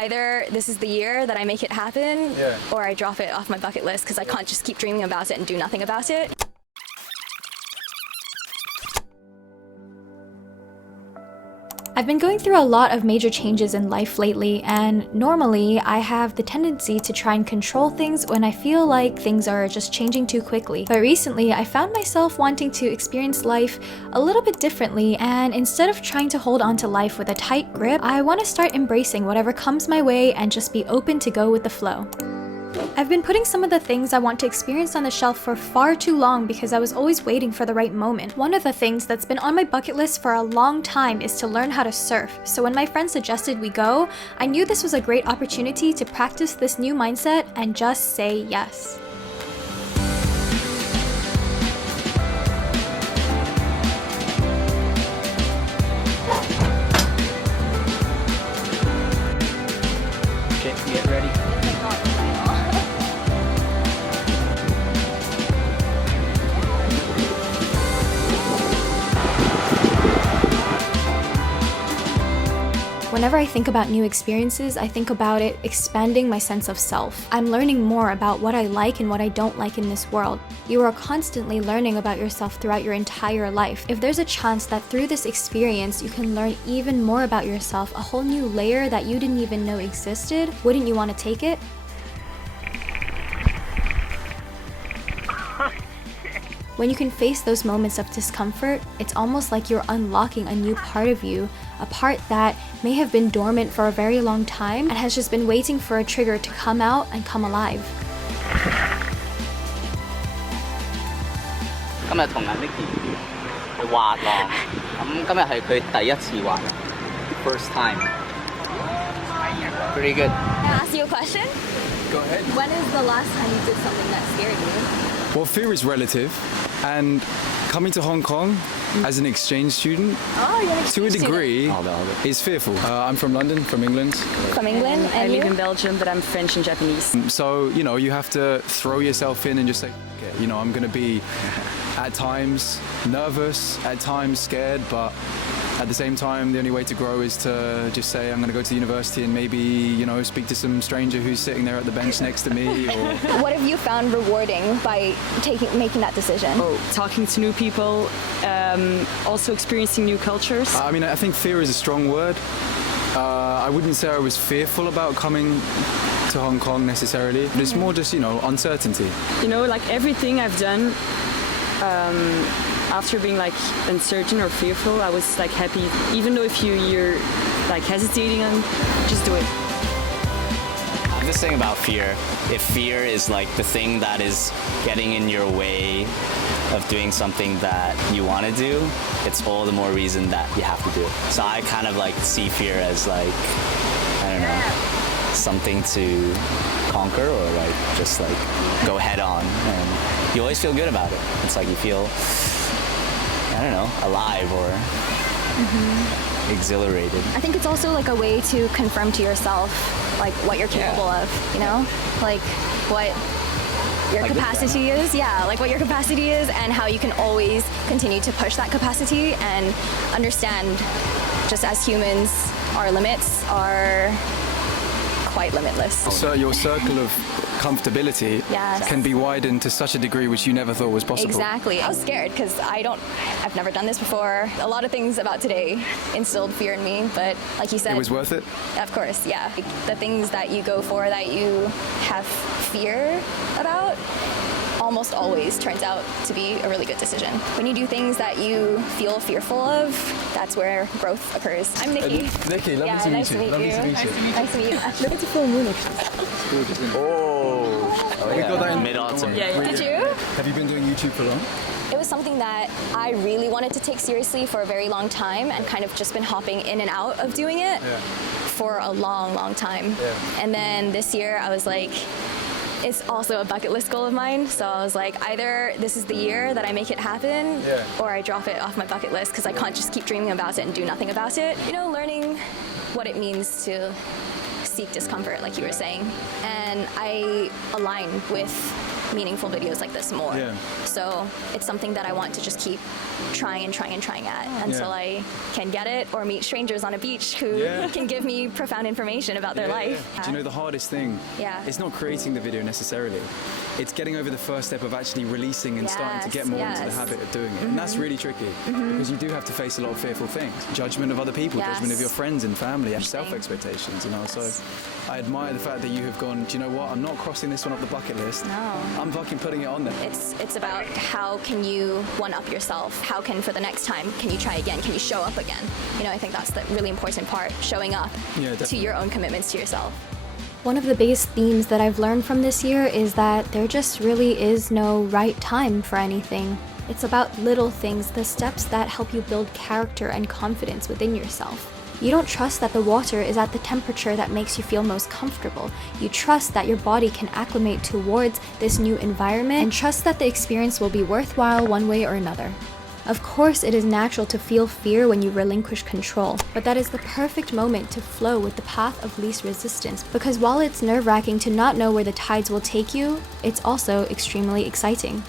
Either this is the year that I make it happen, or I drop it off my bucket list because I can't just keep dreaming about it and do nothing about it. I've been going through a lot of major changes in life lately, and normally I have the tendency to try and control things when I feel like things are just changing too quickly. But recently, I found myself wanting to experience life a little bit differently, and instead of trying to hold on to life with a tight grip, I want to start embracing whatever comes my way and just be open to go with the flow. I've been putting some of the things I want to experience on the shelf for far too long because I was always waiting for the right moment. One of the things that's been on my bucket list for a long time is to learn how to surf. So when my friend suggested we go, I knew this was a great opportunity to practice this new mindset and just say yes. Okay, get ready. Whenever I think about new experiences, I think about it expanding my sense of self. I'm learning more about what I like and what I don't like in this world. You are constantly learning about yourself throughout your entire life. If there's a chance that through this experience you can learn even more about yourself, a whole new layer that you didn't even know existed, wouldn't you want to take it? When you can face those moments of discomfort, it's almost like you're unlocking a new part of you, a part that may have been dormant for a very long time and has just been waiting for a trigger to come out and come alive. 今日同阿 Nicky 去滑浪，咁今日係佢第一次滑 ，first time. Pretty good. Can I ask you a question? Go ahead. When is the last time you did something that scared you? Well, fear is relative, and coming to Hong Kong as an exchange student, Oh, you're an to a exchange degree, is fearful. I'm from London, from England. student. From England, I and live you? in Belgium, but I'm French and Japanese. So, you know, you have to throw yourself in and just say, okay, you know, I'm going to be at times nervous, at times scared, but at the same time, the only way to grow is to just say, I'm going to go to university and maybe, you know, speak to some stranger who's sitting there at the bench next to me. Or What have you found rewarding by making that decision? Oh, talking to new people, also experiencing new cultures. I mean, I think fear is a strong word. I wouldn't say I was fearful about coming to Hong Kong necessarily, but it's more just, you know, uncertainty. You know, like everything I've done, after being like uncertain or fearful, I was like happy. Even though if you're like hesitating on, just do it. This thing about fear, if fear is like the thing that is getting in your way of doing something that you want to do, it's all the more reason that you have to do it. So I kind of like see fear as like, I don't know, something to conquer or like just like go head on, and you always feel good about it. It's like you feel, I don't know, alive or exhilarated. I think it's also like a way to confirm to yourself like what you're capable of, you know? Like what your Like capacity is. Yeah, like what your capacity is and how you can always continue to push that capacity and understand just as humans, our limits are quite limitless. So your circle of comfortability Yes. can be widened to such a degree which you never thought was possible. Exactly. I was scared because I've never done this before. A lot of things about today instilled fear in me, but like you said, It was worth it? of course, yeah. The things that you go for that you have fear about almost always turns out to be a really good decision. When you do things that you feel fearful of, that's where growth occurs. I'm Nikki. Nikki, lovely Yeah, to nice meet you. to meet you. Nice to meet you. Nice to meet you. Look at the full moon, actually. Oh, We got that in mid-autumn. Did you? Have you been doing YouTube for long? It was something that I really wanted to take seriously for a very long time and kind of just been hopping in and out of doing it for a long, long time. And then this year I was like, it's also a bucket list goal of mine. So I was like, either this is the year that I make it happen or I drop it off my bucket list because I can't just keep dreaming about it and do nothing about it. You know, learning what it means to seek discomfort, like you were saying. And I align with meaningful videos like this more. Yeah. So it's something that I want to just keep trying at until I can get it, or meet strangers on a beach who can give me profound information about their life. Do you know the hardest thing? Yeah. It's not creating the video necessarily. It's getting over the first step of actually releasing and starting to get more into the habit of doing it. And that's really tricky because you do have to face a lot of fearful things. Judgment of other people, judgment of your friends and family, and self-expectations, you know. So I admire the fact that you have gone, do you know what, I'm not crossing this one off the bucket list. No. I'm fucking putting it on there. It's about how can you one-up yourself? How can, for the next time, can you try again? Can you show up again? You know, I think that's the really important part, showing up to your own commitments to yourself. One of the biggest themes that I've learned from this year is that there just really is no right time for anything. It's about little things, the steps that help you build character and confidence within yourself. You don't trust that the water is at the temperature that makes you feel most comfortable. You trust that your body can acclimate towards this new environment and trust that the experience will be worthwhile one way or another. Of course, it is natural to feel fear when you relinquish control, but that is the perfect moment to flow with the path of least resistance, because while it's nerve-wracking to not know where the tides will take you, it's also extremely exciting.